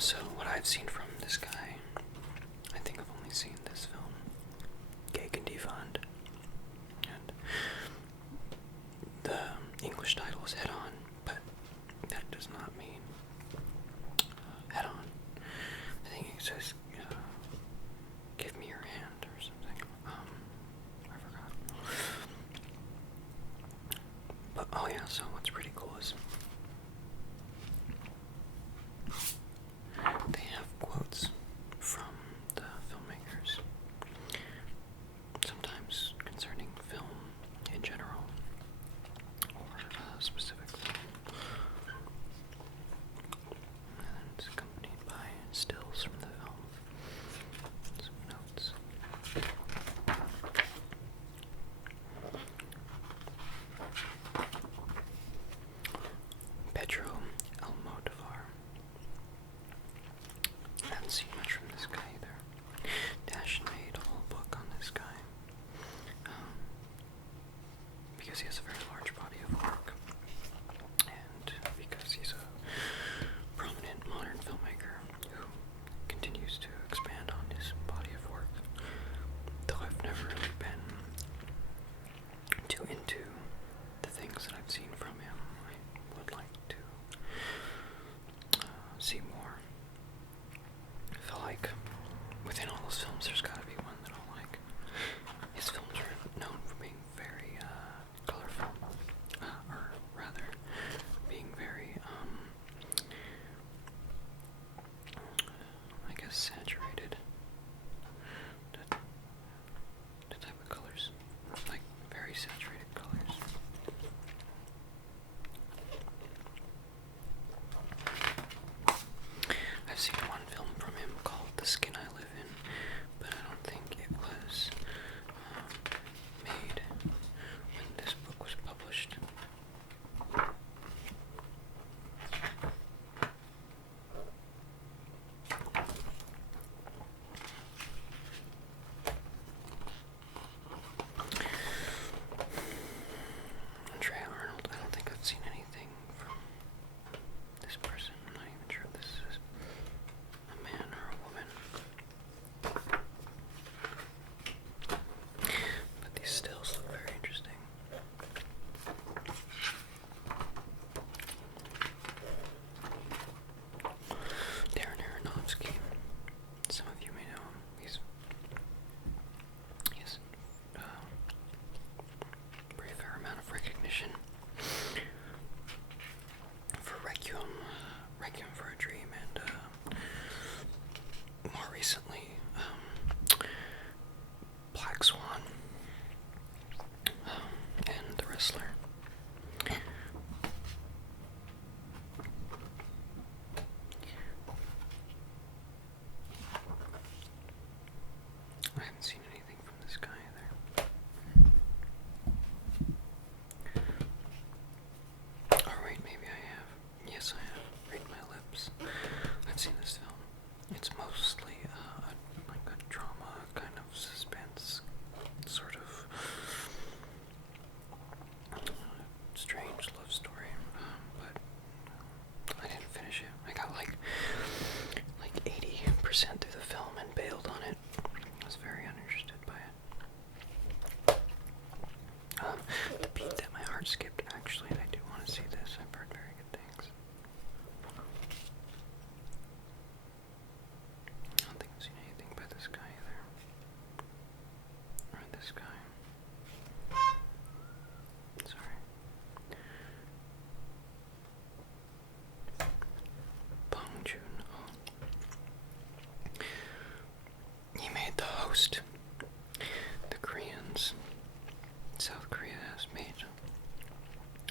So what I've seen from this guy, I think I've only seen this film, Gay and Defund, and the English title is Head On, but that does not mean head on. I think it says give me your hand or something. I forgot. But oh yeah, so what's pretty cool is they have quotes from the filmmakers, sometimes concerning film in general, or specifically. And it's accompanied by stills from the film, some notes. Pedro Almodovar. I haven't seen much from this guy either. Taschen made a whole book on this guy, because he has a very large body of work, and because he's a prominent modern filmmaker who continues to expand on his body of work. Though I've never really been too into the things that I've seen from him, I would like to see more. I feel like within all those films there's gotta be one that I'll like. His films are known for being very colorful, or rather being very I guess saturated. The type of colors, like very saturated colors. I've seen one film from him called The Skin I Live In, but I don't think it was made when this book was published. Andrea Arnold, I don't think I've seen anything from this person. I'm not even sure if this is a man or a woman. But these stills look very interesting. Darren Aronofsky. Some of you may know him. He's a pretty fair amount of recognition for Requiem for a Dream, and more recently, Black Swan, and The Wrestler. I haven't seen anything from this guy either. Or wait, maybe I have. Yes, I have. Read My Lips. I've seen this film. It's mostly like a drama, kind of suspense, sort of strange love story. But I didn't finish it. I got like 80% through the film and bailed on it. I was very uninterested by it. The beat that my heart skipped, actually, and I do want to see this. I've heard very good things. I don't think I've seen anything by this guy either. Or this guy. Sorry. Bong Joon-ho. He made The Host. The Koreans, South Korea has made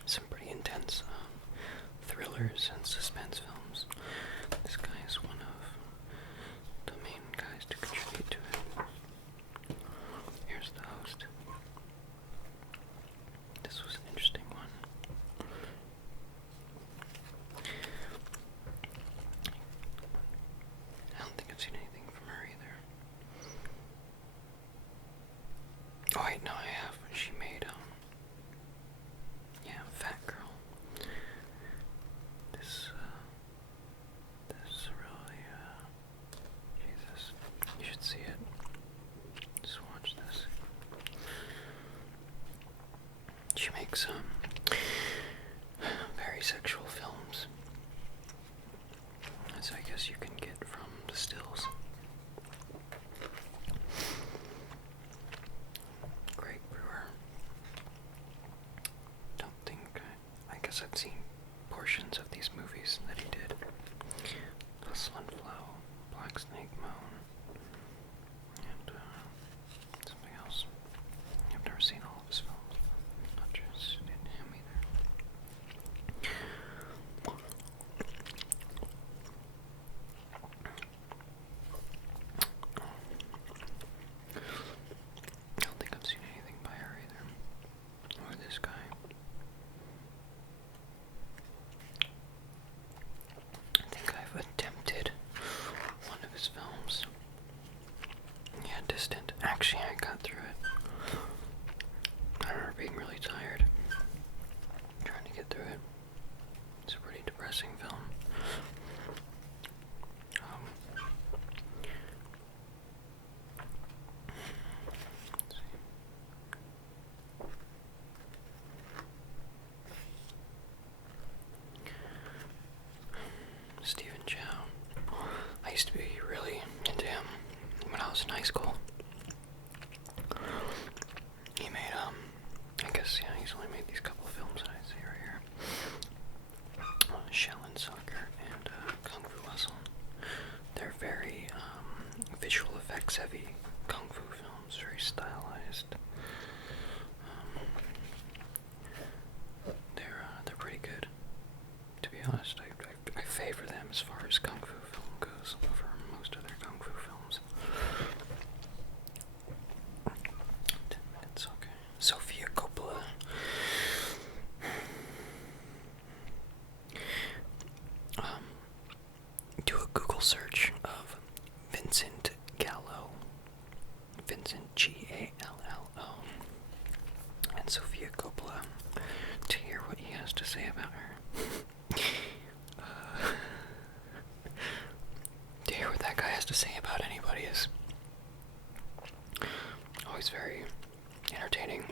some pretty intense thrillers and suspense films. This guy is one of the main guys to contribute to it. Here's The Host. This was an interesting one. I don't think I've seen anything from her either. Oh wait, no, I have. She made yeah, Fat Girl. This really some very sexual films, as I guess you can get from the stills. Great brewer. Don't think, I guess I've seen portions of these movies that he did. Hustle and Flow, Black Snake Moan, and something else. I've never seen all of his films. Not interested in him either. I don't think I've seen anything by her either. Or this guy. I think I've attempted one of his films. Yeah, Distant. Actually, I got through it. I remember being really tired, trying to get through it. It's a pretty depressing film. Let's see. Stephen Chow. I used to be really into him when I was in high school. He made, I guess, yeah, he's only made these couple of films that I see right here. Shaolin Soccer and Kung Fu Hustle. They're very visual effects heavy Kung Fu films, very stylized. They're pretty good. To be honest, I favor them as far as Kung Fu film goes over most other Kung Fu films. 10 minutes, okay. Sofia Coppola. Do a Google search of Vincent Gallo. Vincent Gallo. And Sofia Coppola to hear what he has to say about her. To hear what that guy has to say about anybody is always very entertaining.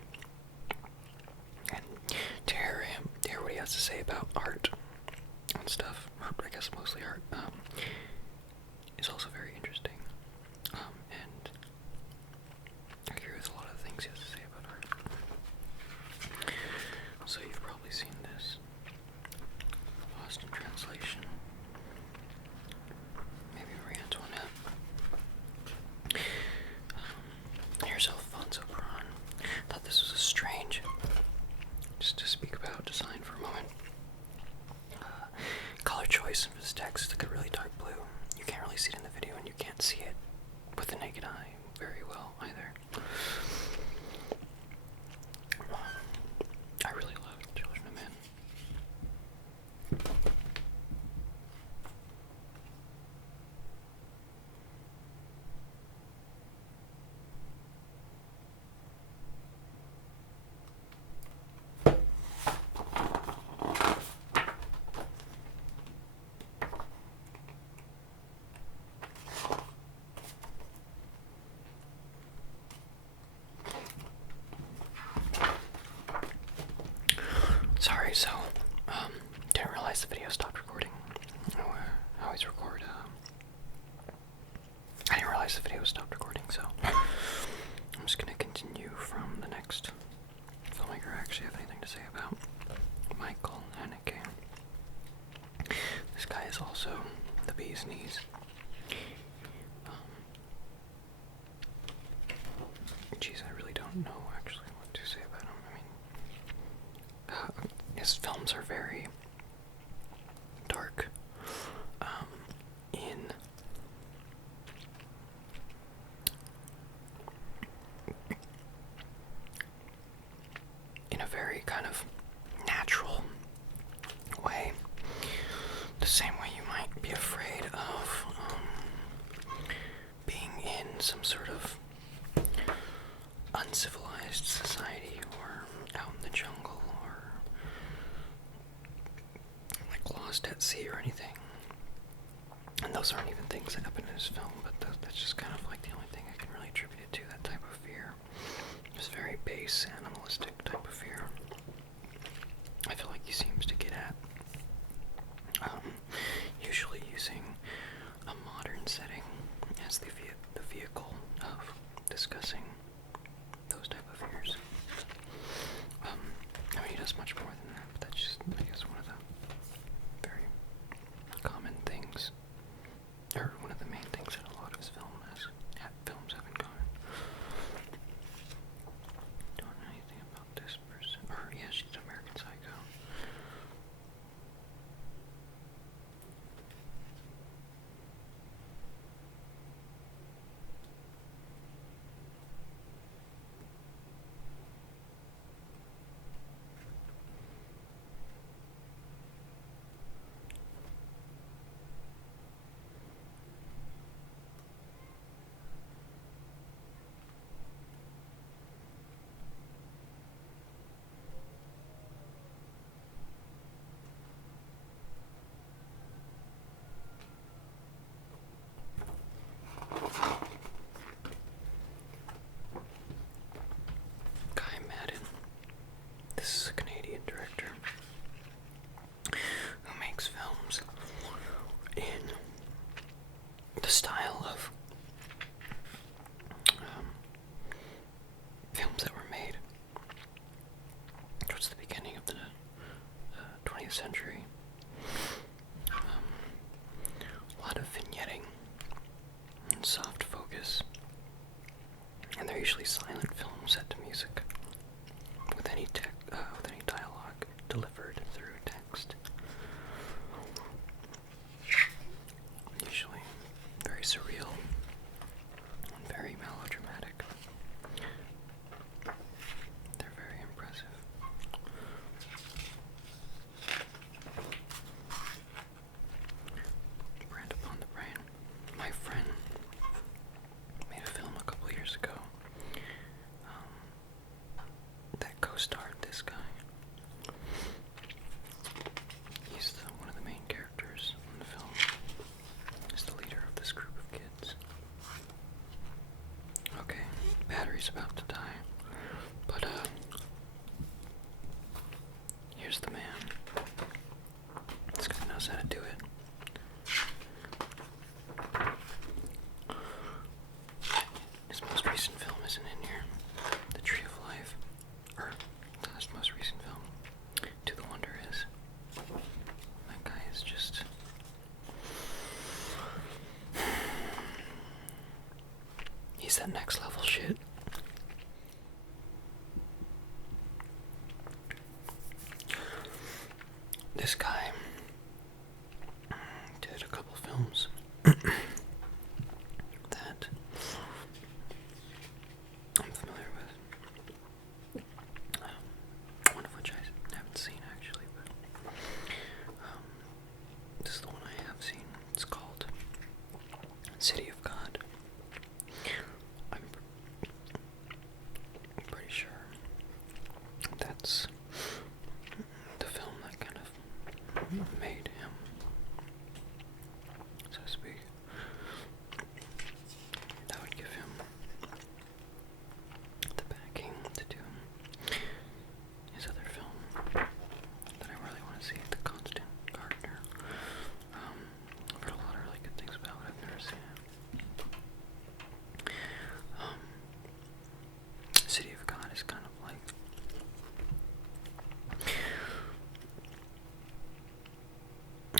And to hear what he has to say about art and stuff, or I guess mostly art, is also very interesting. And I agree with a lot of things he has to say about art. So you've probably seen this. Lost in Translation. Maybe Marie Antoinette. Here's Alfonso Cuarón. Thought this was a strange. Just to speak about design for a moment. Color choice of his text is like a really dark blue. You can't really see it in the video, and you can't see it with the naked eye very well either. I really love Children of Men. Sorry, so, didn't realize the video stopped recording. I always record, I didn't realize the video stopped recording, so I'm just gonna continue from the next filmmaker I actually have anything to say about. Michael Haneke. This guy is also the bee's knees. Geez, I really don't know actually what to say about him. I mean, his films are very dark, in a very kind of natural way, the same way you might be afraid of being in some sort of uncivilized society, or out in the jungle, or like lost at sea or anything. And those aren't even things that happen in his film, but that's just kind of like the only thing I can really attribute it to, that type of fear. Just very base, animalistic type of fear. I feel like he seems to get at, usually using a modern setting as the vehicle of discussing those type of fears. I mean, he does much more than that, but that's just, I guess, one of the very common things, or one of the main things that a lot of his films have in common. Don't know anything about this person. Or, yeah, she's American Psycho. This is a Canadian director who makes films in the style of films that were made towards the beginning of the 20th century. A lot of vignetting and soft focus, and they're usually silent films set to music, with any dialogue delivered through text. Usually very surreal and very melodramatic. They're very impressive. Brand upon the brain. My friend made a film a couple years ago that co-starred this guy. He's one of the main characters in the film. He's the leader of this group of kids. Okay, battery's about to die, but here's the man. This guy knows how to do it. His most recent film isn't in here. The Tree of Life. Or, his most recent film, To the Wonder is. That guy is just... he's that next level shit. This guy did a couple films that I'm familiar with. One of which I haven't seen actually, but this is the one I have seen. It's called City of God. I'm pretty sure that's the film that kind of made him, so to speak. That would give him the backing to do his other film that I really want to see, The Constant Gardener. I've heard a lot of really good things about it. I've never seen it. City of God is kind of like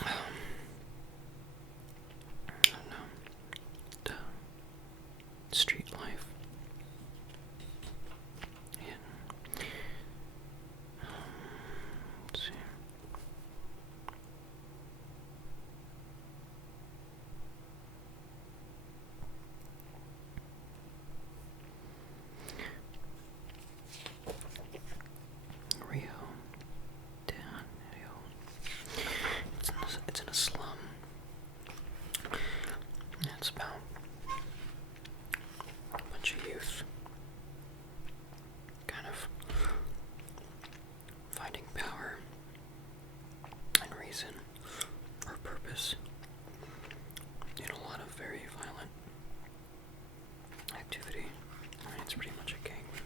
I don't know, the street life in let's see. Rio de Janeiro. It's in a slum. It's about a bunch of youth kind of finding power and reason or purpose in a lot of very violent activity. I mean, it's pretty much a gang movie.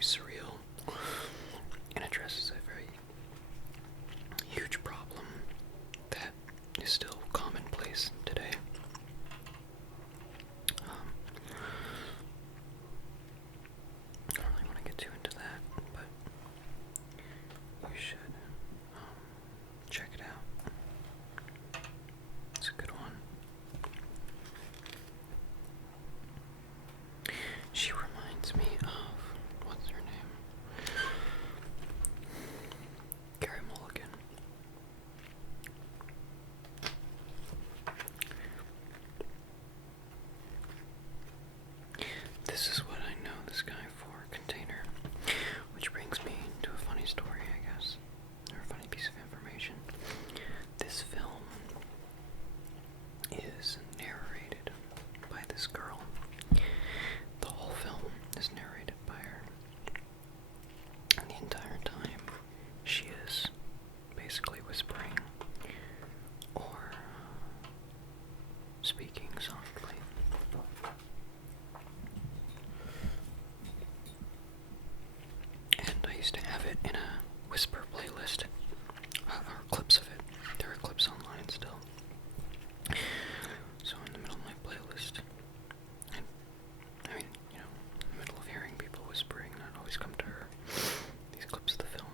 very surreal and addresses a very huge problem that is still commonplace today. I don't really want to get too into that, but you should check it out. It's a good one. She reminds me of, what's her name? Carey Mulligan. This is what I know this guy for, Container, which brings me to a funny story, I guess, or a funny piece of information. This film is narrated by this girl. The whole film is narrated by her. And the entire time, she is basically whispering or speaking softly. And I used to have it in a whisper playlist, or clips of it. There are clips online still. So in the middle of my playlist, and I mean, you know, in the middle of hearing people whispering, I'd always come to her, these clips of the film.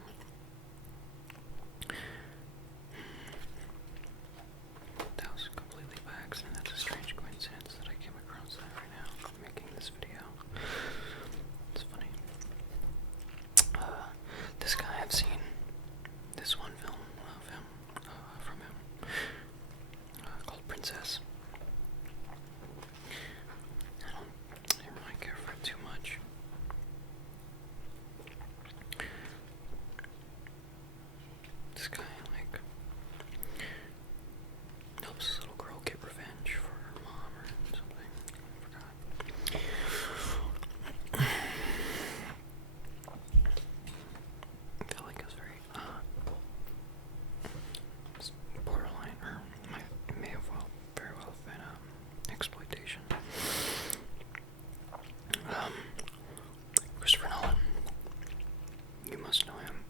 That was completely by accident. That's a strange coincidence that I came across that right now, making this video. It's funny. This guy, I've seen this one film of him, from him, called Princess. I didn't really care for it too much. This guy, like, helps this little girl get revenge for her mom or something. I forgot. I felt like it was very, it's borderline, or it may have very well been, exploitation. Christopher Nolan. You must know him.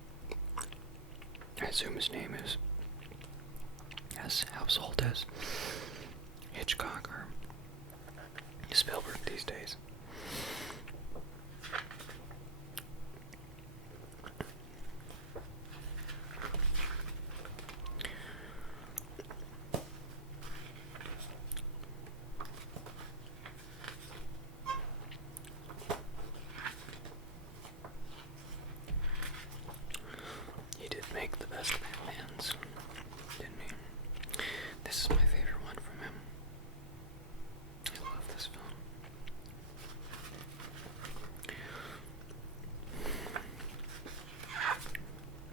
I assume his name is as household as Hitchcock or Spielberg these days. He did make the best Batmans, didn't he? This is my favorite one from him. I love this film.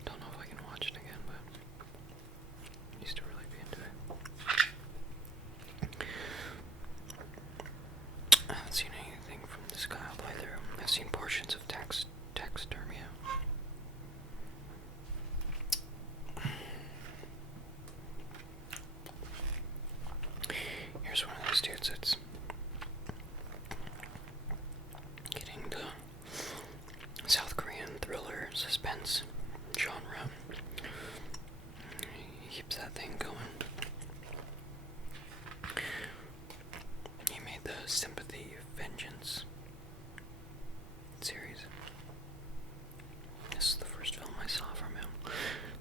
Don't know if I can watch it again, but I used to really be into it. I haven't seen anything from this guy either. I've seen portions of Taxidermia. Here's one of those dudes that's getting the South Korean thriller suspense genre. He keeps that thing going. He made the Sympathy Vengeance series. This is the first film I saw from him. I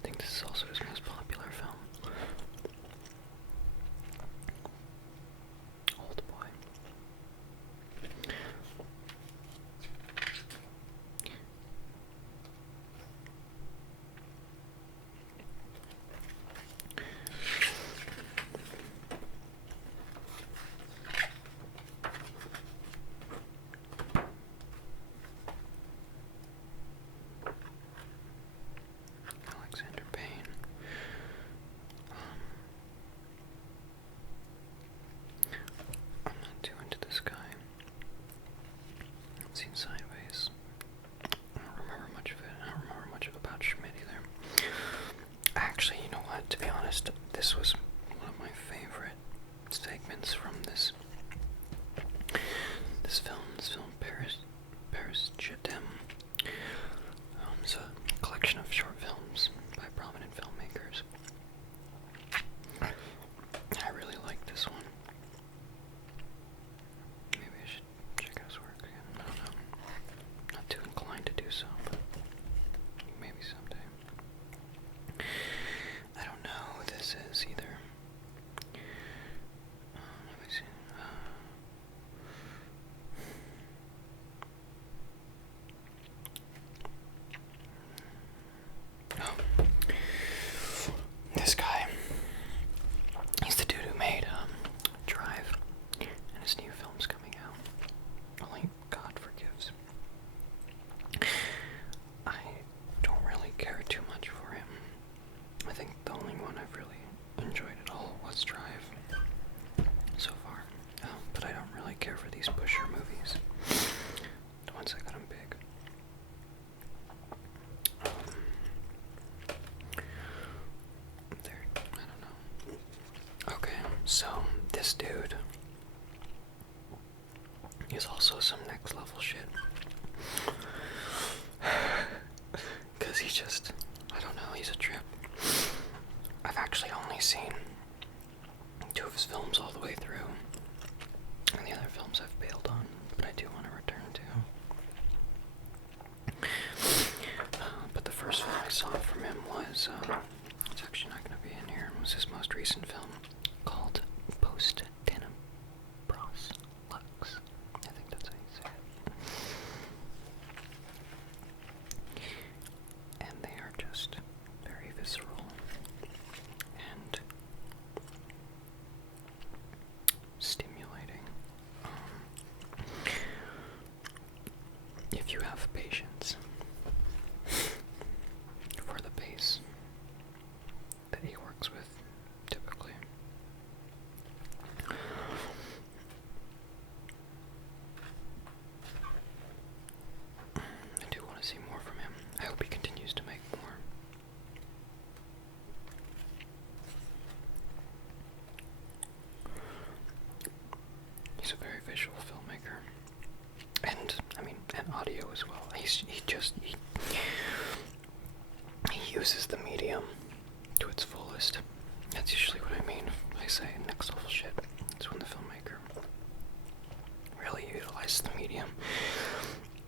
think this is also his most popular film. Old Boy. Alexander Payne. I'm not too into this guy. I've seen Sideways. I don't remember much of it. I don't remember much about Schmidt either. Actually, you know what? To be honest, this was one of my favorite segments from this film. Paris Je t'aime. So, this dude is also some next level shit. Because he's just, I don't know, he's a trip. I've actually only seen 2 of his films all the way through. And the other films I've bailed on, but I do want to return to. But the first film I saw from him was, it's actually not going to be in here, it was his most recent film called Post Tenebras Lux. I think that's how you say it. And they are just very visceral and stimulating. If you have patience for the pace that he works with, typically. I do want to see more from him. I hope he continues to make more. He's a very visual filmmaker. And, I mean, and audio as well. He uses the medium to its fullest. That's usually what I mean if I say next level shit. It's when the filmmaker really utilizes the medium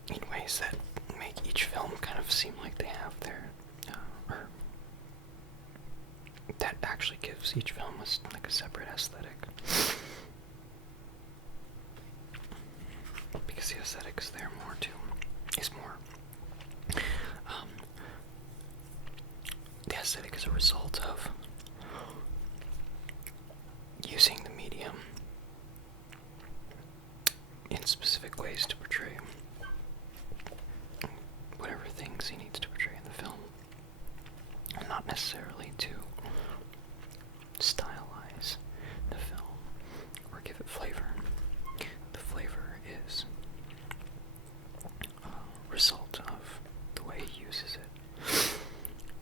in ways that make each film kind of seem like they have their, or that actually gives each film like a separate aesthetic. Because the aesthetics there more too is more. The aesthetic is a result of using the medium in specific ways to portray whatever things he needs to portray in the film, and not necessarily to stylize the film or give it flavor. The flavor is a result of the way he uses it,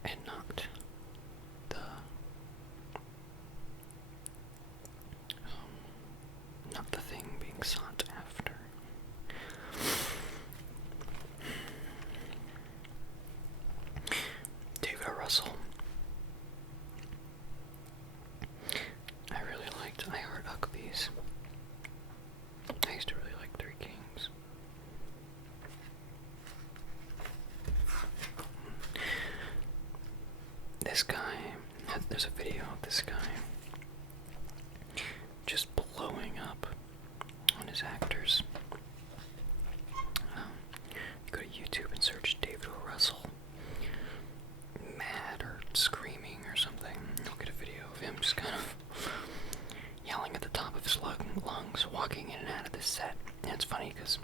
and not the thing being sought after. David O. Russell. I really liked I Heart Huckabees. I used to really like Three Kings. This guy, there's a video of this guy just blowing up on his actors. Go to YouTube and search David O. Russell mad or screaming or something. You'll get a video of him just kind of yelling at the top of his lungs, walking in and out of this set. And it's funny because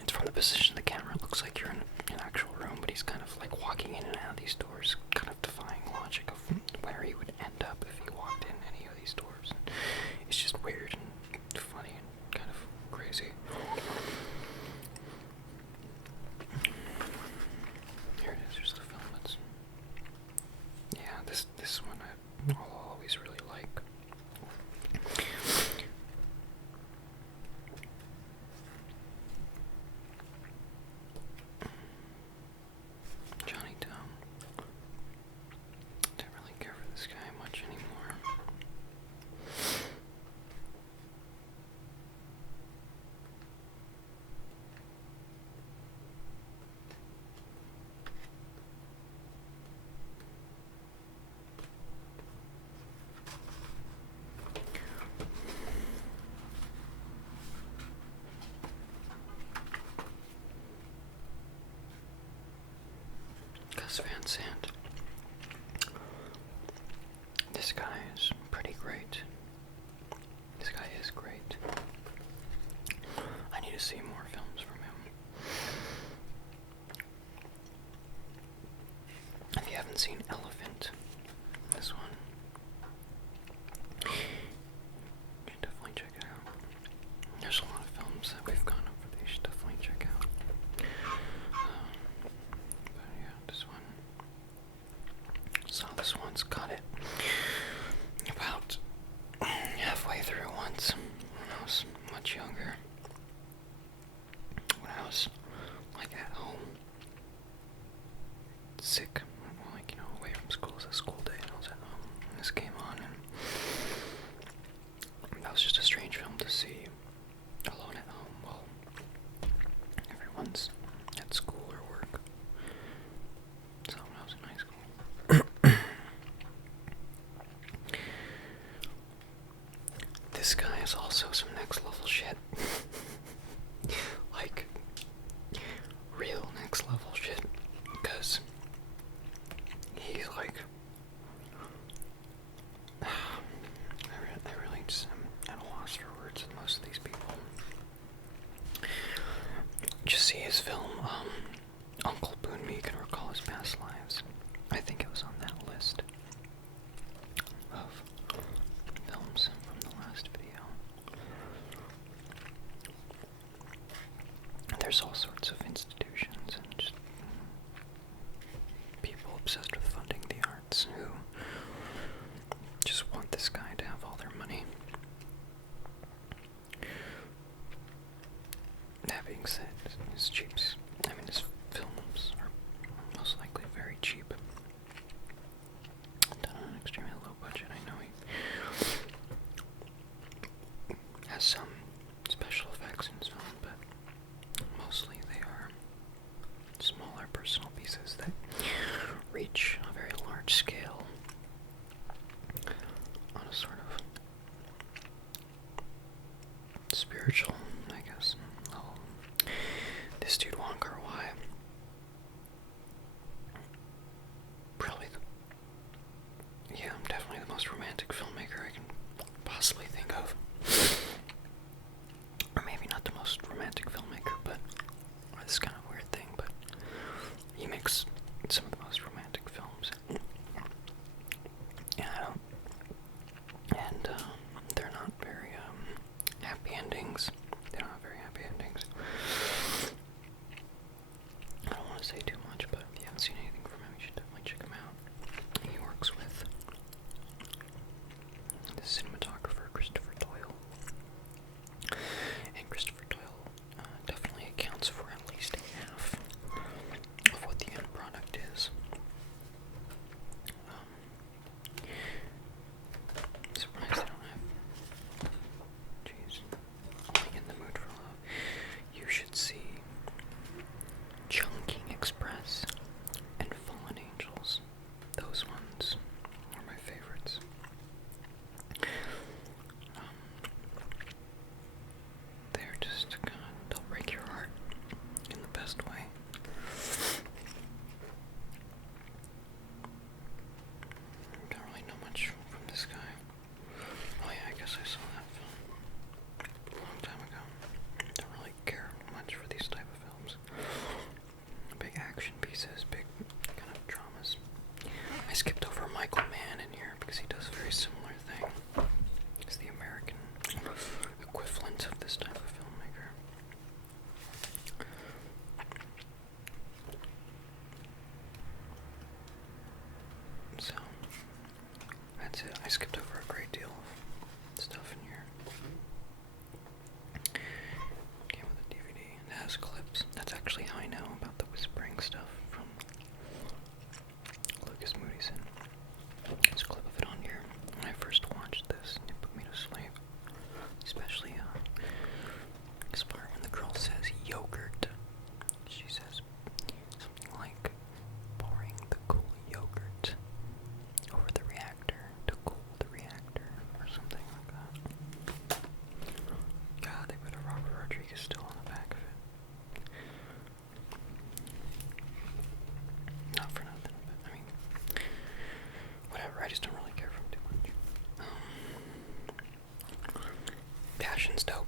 it's from the position of the camera. It looks like you're in an actual room, but he's kind of like walking in and out of these doors, kind of defying logic of where he would end up if he walked in any of these doors. And it's just weird and funny and kind of crazy. Here it is. Here's the film. It's, yeah, this one I'll always really like. Johnny Tone. Don't really care for this guy much anymore. Gus Van Sant. This guy is pretty great. This guy is great. I need to see more films from him. If you haven't seen Elephant, this one, you should definitely check it out. There's a lot of films that we've gone over that you should definitely check out. But yeah, this one. So this one's got it about this guy is also some next level shit. Like, real next level shit. Because he's like, I really just am at a loss for words with most of these people. Just see his film, Uncle Boon Me Can Recall His Past Lives. I think it was on that list of films from the last video. There's all sorts of institutions and just people obsessed with funding the arts who just want this guy to have all their money. That being said, his cheaps, I mean his films are most likely very cheap. Done on an extremely low budget. I know he has some special effects in his film, but mostly they are smaller personal pieces that reach a very large scale on a sort of spiritual, I guess, level. This dude, Wong Kar-wai, probably definitely the most romantic filmmaker I can possibly think of. Or maybe not the most romantic filmmaker, but this is kind of a weird thing, but he makes some of the most romantic films. And they're not very happy endings. They don't have very happy endings. I don't want to say too much, but if you haven't seen anything from him, you should definitely check him out. He works with the cinematographer Christopher Doyle. And Christopher Doyle definitely accounts for at least half of what the end product is. Surprised I don't have. Jeez. In the mood for love. You should see Chungking Express and Fallen Angels. Those ones are my favorites. They're just they'll break your heart in the best way. Don't really know much from this guy. Oh yeah, I guess I saw that film a long time ago. Don't really care much for these type of films. Big action pieces, big kind of dramas. I skipped over Michael Mann in here because he does a very similar thing. He's the American equivalent of this type of filmmaker. So, that's it. I skipped over a great deal of stuff in here. Came with a DVD. It has clips. That's actually how I know about the whispering stuff from Lucas Moodysson. There's a clip of it on here. When I first watched this, it put me to sleep. Especially this part when the girl says yogurt. She says something like pouring the cool yogurt over the reactor to cool the reactor, or something like that. God, they put a Robert Rodriguez still on the back of it. Not for nothing, but I mean, whatever, I just don't really care for him too much. Tashen's dope.